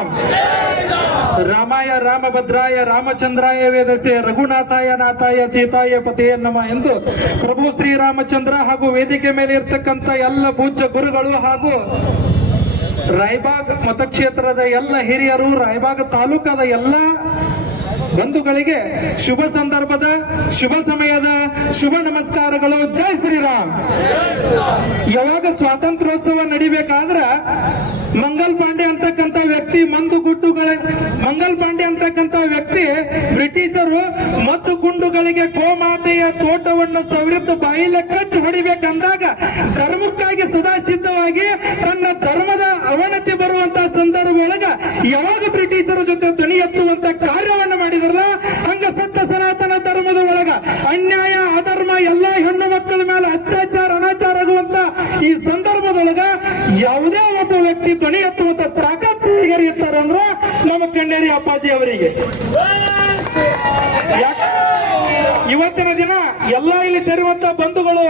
ಶ್ರೀರಾಮ್ ರಾಮಾಯ ರಾಮಭದ್ರಾಯ ರಾಮಚಂದ್ರಾಯ ವೇದಸೆ ರಘುನಾಥಾಯ ನಾಥಾಯ ಸೀತಾಯ ಪತಿಯ ನಮ ಎಂದು ಪ್ರಭು ಶ್ರೀರಾಮಚಂದ್ರ ಹಾಗೂ ವೇದಿಕೆ ಮೇಲೆ ಇರ್ತಕ್ಕಂಥ ಎಲ್ಲ ಪೂಜ್ಯ ಗುರುಗಳು ಹಾಗೂ ರಾಯಬಾಗ್ ಮತಕ್ಷೇತ್ರದ ಎಲ್ಲ ಹಿರಿಯರು ರಾಯಬಾಗ್ ತಾಲೂಕದ ಎಲ್ಲ ಬಂಧುಗಳಿಗೆ ಶುಭ ಸಂದರ್ಭದ ಶುಭ ಸಮಯದ ಶುಭ ನಮಸ್ಕಾರಗಳು. ಜೈ ಶ್ರೀರಾಮ್. ಯಾವಾಗ ಸ್ವಾತಂತ್ರ್ಯೋತ್ಸವ ನಡಿಬೇಕಾದ್ರ ಮಂಗಲ್ ಪಾಂಡೆ ಅಂತಕ್ಕಂಥ ವ್ಯಕ್ತಿ ಮಂದು ಗುಡ್ಡುಗಳ ಮಂಗಲ್ ಪಾಂಡೆ ಅಂತಕ್ಕಂಥ ವ್ಯಕ್ತಿ ಬ್ರಿಟಿಷರು ಮತ್ತು ಗುಂಡುಗಳಿಗೆ ಕೋಮಾತೆಯ ತೋಟವನ್ನು ಸವರಿದ್ದು ಬಾಯಿಲೆ ಕಚ್ಚಿ ಹೊಡಿಬೇಕಂದಾಗ ಧರ್ಮಕ್ಕಾಗಿ ಸದಾ ಸಿದ್ಧವಾಗಿ ತನ್ನ ಧರ್ಮದ ಅವನತಿ ಬರುವಂತ ಸಂದರ್ಭ ಒಳಗ ಯಾವಾಗ ಬ್ರಿಟಿಷರ ಜೊತೆ ಧ್ವನಿ ಎತ್ತುವಂತ ಕಾರ್ಯವನ್ನು ಮಾಡಿದ್ರಲ್ಲ, ಹಂಗ ಸತ್ತ ಸನಾತನ ಧರ್ಮದ ಒಳಗ ಅನ್ಯಾಯ, ಅಧರ್ಮ, ಎಲ್ಲಾ ಹೆಣ್ಣು ಮಕ್ಕಳ ಮೇಲೆ ಅತ್ಯಾಚಾರ, ಅನಾಚಾರ ಆಗುವಂತ ಈ ಸಂದರ್ಭದೊಳಗ ಯಾವುದೇ ಒಬ್ಬ ವ್ಯಕ್ತಿ ಧ್ವನಿ ಎತ್ತುವಂತ ತಾಕತ್ತು ಇರ್ತಾರಂದ್ರ ನಮ್ಮ ಕಣ್ಣೇರಿ ಅಪ್ಪಾಜಿ ಅವರಿಗೆ. ಇವತ್ತಿನ ದಿನ ಎಲ್ಲ ಇಲ್ಲಿ ಸೇರುವಂತ ಬಂಧುಗಳು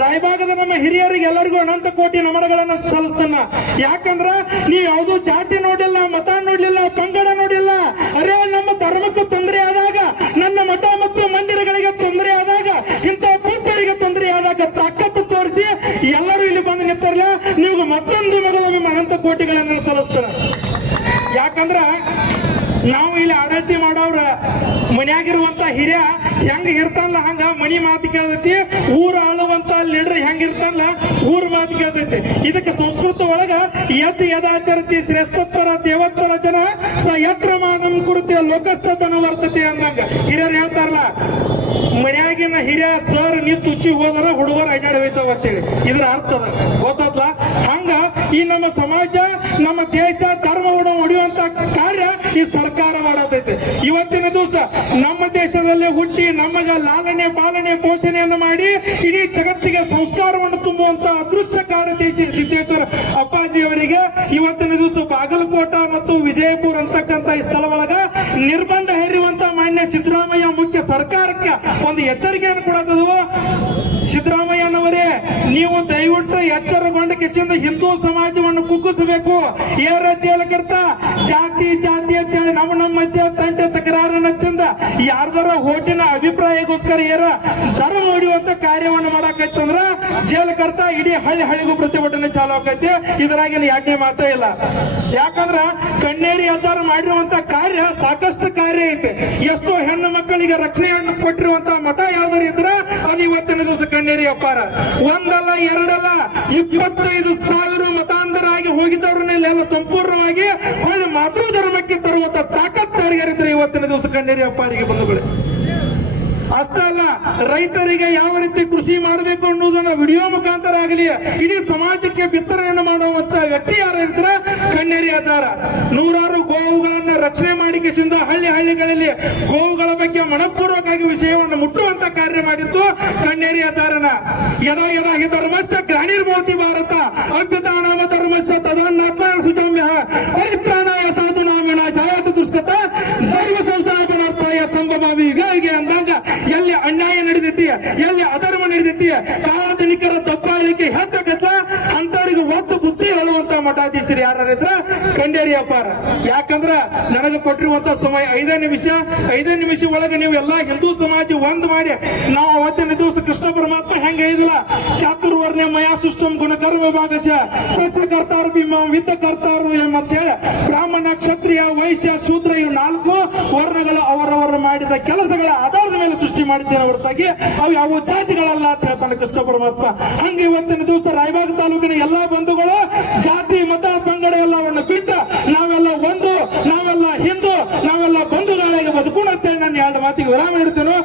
ರಾಯಭಾಗದ ನಮ್ಮ ಹಿರಿಯರಿಗೆ ಎಲ್ಲರಿಗೂ ಅನಂತ ಕೋಟಿ ನಮನಗಳನ್ನ ಸಲ್ಲಿಸ್ತಾನ ಯಾಕಂದ್ರ ನೀವು ಯಾವುದು ಜಾತಿ ನೋಡಿಲ್ಲ ಯಾಕಂದ್ರ ನಾವು ಇಲ್ಲಿ ಆಡಳಿತ ಮಾಡೋರ, ಮನ್ಯಾಗಿರುವಂತ ಹಿರಿಯ ಹೆಂಗ ಇರ್ತಲ್ಲ ಹಂಗ ಮನಿ ಮಾತು ಕೇಳ್ತೈತಿ. ಊರ ಆಳುವಂತ ಲೀಡರ್ ಹೆಂಗ ಇರ್ತಲ್ಲ ಊರ ಮಾತು ಕೇಳ್ತೈತಿ. ಇದಕ್ಕೆ ಸಂಸ್ಕೃತ ಒಳಗ ಯತ್ ಯದಾಚರತಿ ಶ್ರೇಷ್ಠತ್ವರ ದೇವತ್ವರ ಜನ ಸ ಯತ್ರ ಮಾನಂ ಕುರಿತ ಲೋಕಸ್ಥತನ ವರ್ತತೆ ಅಂದಂಗ. ಹಿರಿಯರು ಹೇಳ್ತಾರಲ್ಲ, ಮನ್ಯಾಗಿನ ಹಿರಿಯ ಸರ್ ನಿಂತು ಉಚ್ಚಿ ಹೋದ್ರ ಹುಡುಗರ ಅಡ್ಡಾಡ ಹೋಯ್ತಾವ ಅಂತೇಳಿ. ಇದ್ರ ಅರ್ಥದ ಗೊತ್ತಲ್ಲ ಹಂಗ ಈ ನಮ್ಮ ಸಮಾಜ, ನಮ್ಮ ದೇಶ ಧರ್ಮವನ್ನು ಹೊಡೆಯುವಂತ ಕಾರ್ಯ ಈ ಸರ್ಕಾರ ಮಾಡತೈತೆ ಇವತ್ತಿನ ದಿವಸ ನಮ್ಮ ದೇಶದಲ್ಲಿ ಹುಟ್ಟಿ ನಮಗ ಲಾಲನೆ, ಪಾಲನೆ, ಪೋಷಣೆಯನ್ನು ಮಾಡಿ ಇಡೀ ಜಗತ್ತಿಗೆ ಸಂಸ್ಕಾರವನ್ನು ತುಂಬುವಂತ ಅದೃಶ್ಯ ಕಾರ್ಯ ಸಿದ್ದೇಶ್ವರ ಅಪ್ಪಾಜಿ ಅವರಿಗೆ ಇವತ್ತಿನ ದಿವಸ ಬಾಗಲಕೋಟ ಮತ್ತು ವಿಜಯಪುರ ಅಂತಕ್ಕಂತ ಈ ಸ್ಥಳ ಒಳಗ ನಿರ್ಬಂಧ ಹೇರಿರುವಂತಹ ಮಾನ್ಯ ಸಿದ್ದರಾಮಯ್ಯ ಮುಖ್ಯ ಸರ್ಕಾರಕ್ಕೆ ಒಂದು ಎಚ್ಚರಿಕೆಯನ್ನು ಕೊಡುತ್ತದೆ ಸಿದ್ದರಾಮಯ್ಯನವರೇ ಏರ ಜೇಲಕರ್ತ ಜಾತಿ ಜಾತಿ ಅಂತ ನಮ್ಮ ನಮ್ಮ ಮಧ್ಯ ತಂಟೆ ತಕರಾರನ್ನ ತಿಂದ ಯಾರ್ದಾರ ಹೋಟಿನ ಅಭಿಪ್ರಾಯಕ್ಕೋಸ್ಕರ ಏರ ದರ ಹೊಡೆಯುವಂತ ಕಾರ್ಯವನ್ನು ಮಾಡಾಕೈತಂದ್ರ ಜೇಲಕರ್ತ ಇಡೀ ಹಳ್ಳಿ ಹಳ್ಳಿಗೂ ಪ್ರತಿಭಟನೆ ಚಾಲು ಆಕೈತಿ. ಇದರಾಗಿನ ಎರಡನೇ ಮಾತೇ ಇಲ್ಲ. ಯಾಕಂದ್ರ ಕಣ್ಣೇರಿ ಆಚಾರ ಮಾಡಿರುವಂತ ಕಾರ್ಯ ಸಾಕಷ್ಟು ಕಾರ್ಯ ಐತೆ. ಎಷ್ಟೋ ಹೆಣ್ಣು ಮಕ್ಕಳಿಗೆ ರಕ್ಷಣೆಯನ್ನು ಕೊಟ್ಟಿರುವಂತ ಮತ ಯಾವ್ದಾರು ಇದ್ರ ಅದು ಇವತ್ತಿನ ದಿವಸ ಕಣ್ಣೇರಿ ಅಪ್ಪಾರ. ಒಂದಲ್ಲ, ಎರಡಲ್ಲ, ಇಪ್ಪತ್ತೈದು ಸಾವಿರ ಮತಾಂಧರಾಗಿ ಹೋಗಿದ್ದವ್ರನ್ನೆಲ್ಲ ಸಂಪೂರ್ಣವಾಗಿ ಹೊಳ್ಳಿ ಮಾತೃ ಧರ್ಮಕ್ಕೆ ತರುವಂತ ತಾಕತ್ ಇವತ್ತಿನ ದಿವಸ ಕಣ್ಣೇರಿ ಅಪ್ಪಾರಿಗೆ ಬಂಧುಗಳೇ. ಅಷ್ಟೇ ಅಲ್ಲ, ರೈತರಿಗೆ ಯಾವ ರೀತಿ ಕೃಷಿ ಮಾಡಬೇಕು ಅನ್ನೋದನ್ನ ವಿಡಿಯೋ ಮುಖಾಂತರ ಆಗಲಿ, ಇಡೀ ಸಮಾಜಕ್ಕೆ ಬಿತ್ತನೆಯನ್ನು ಮಾಡುವಂತ ವ್ಯಕ್ತಿ ಯಾರಿದ್ರೆ ಕಣ್ಣೇರಿ ಆಚಾರ. ನೂರಾರು ಗೋವುಗಳನ್ನ ರಕ್ಷಣೆ ಮಾಡಿಕೆ ಚಿಂದ ಹಳ್ಳಿ ಹಳ್ಳಿಗಳಲ್ಲಿ ಗೋವುಗಳ ಬಗ್ಗೆ ಮನಪೂರ್ವಕವಾಗಿ ವಿಷಯವನ್ನು ಮುಟ್ಟುವಂತ ಕಾರ್ಯ ಮಾಡಿತ್ತು ಕಣ್ಣೇರಿ ಆಚಾರನ. ಹಿ ಧರ್ಮಸ್ಯ ಗ್ಲಾನಿರ್ಭವತಿ ಭಾರತ ಅಭ್ಯುತಾನಾಮ ಧರ್ಮಸ್ಯ ತದಾನ್ನಾತ್ಮ ಸುಜಾಮ್ಯ ಪರಿತ್ರಾಣಾಯ ಸಾಧುನಾಮ ವಿನಾಶಾಯಾತು ದುಷ್ಕೃತ ದೈವ ಸಂಸ್ಥಾಪನಾರ್ಥಾಯ ಸಂಭವಾಮಿ ಹೀಗಾಗಿ ಅಂದಾಗ ಎಲ್ಲಿ ಅನ್ಯಾಯ ನಡೆದೈತಿ ಎಲ್ಲಿ ಅಧರ್ಮ ನಡೆದೈತಿ ಕಾಲತನಿಕರ ದಬ್ಬಾಳಿಕೆ ಹೆಚ್ಚಕತ್ತ ಅಂತವರಿಗೆ ಒತ್ತು ಬುದ್ಧಿ ಹೇಳುವಂತ ಮಠಾಧೀಶರು ಯಾರಿದ್ರ ಕಂಡೇರಿ ಅಪಾರ ಯಾಕಂದ್ರ ನನಗೆ ಕೊಟ್ಟಿರುವಂತ ಸಮಯ ಐದೇ ನಿಮಿಷ ಐದೇ ನಿಮಿಷ ಒಳಗೆ ನೀವು ಎಲ್ಲಾ ಹಿಂದೂ ಸಮಾಜ ಒಂದ್ ಮಾಡಿ ನಾವು ಅವತ್ತಿನ ಹೇಳಿದಿಲ್ಲ ಚಾತುರ್ವರ್ಣ ಮಯಾ ಸುಷ್ಟಂ ಗುಣಕರ್ಮ ಭಾಗಶ ಪ್ರಸ ಕರ್ತಾರು ಭೀಮ ವಿದ್ದ ಕರ್ತಾರು ಹೇಳಿ ಬ್ರಾಹ್ಮಣ, ಕ್ಷತ್ರಿಯ, ವೈಶ್ಯ, ಶೂದ್ರ ಇವು ನಾಲ್ಕು ವರ್ಣಗಳು ಅವರವರ ಮಾಡಿದ ಕೆಲಸಗಳ ಆಧಾರದ ಮೇಲೆ ಸೃಷ್ಟಿ ಮಾಡಿದ್ದೇನೆ ಹೊರತಾಗಿ ಅವು ಯಾವ ಜಾತಿಗಳಲ್ಲ ಅಂತ ಹೇಳ್ತಾನೆ ಕೃಷ್ಣ ಪರಮಾತ್ಮ. ಹಂಗೆ ಇವತ್ತಿನ ದಿವಸ ರಾಯಬಾಗ ತಾಲೂಕಿನ ಎಲ್ಲಾ ಬಂಧುಗಳು ಜಾತಿ, ಮತ, ಪಂಗಡ ಎಲ್ಲವನ್ನು ಬಿಟ್ಟು ನಾವೆಲ್ಲ ಒಂದು, ನಾವೆಲ್ಲ ಹಿಂದೂ, ನಾವೆಲ್ಲ ಬಂಧುಗಳಾಗಿ ಬದುಕೋಣ ಅಂತೇಳಿ ನಾನು ಎರಡು ಮಾತಿಗೆ ವಿರಾಮ ಇಡ್ತೇನೆ